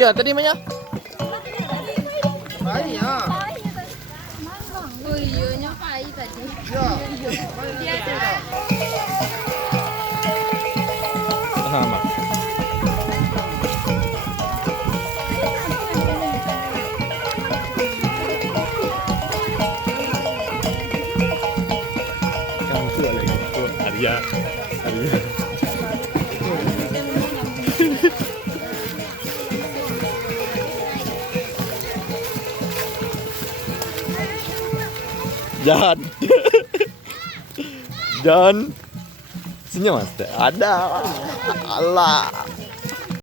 Ya, tadi mana? Baik ya. Oh iya, nyopai tadi. Ya. Dia ada. Sama. Kamu tua lagi. Arya. Arya. John. John. Senyum mas. Ada. Allah.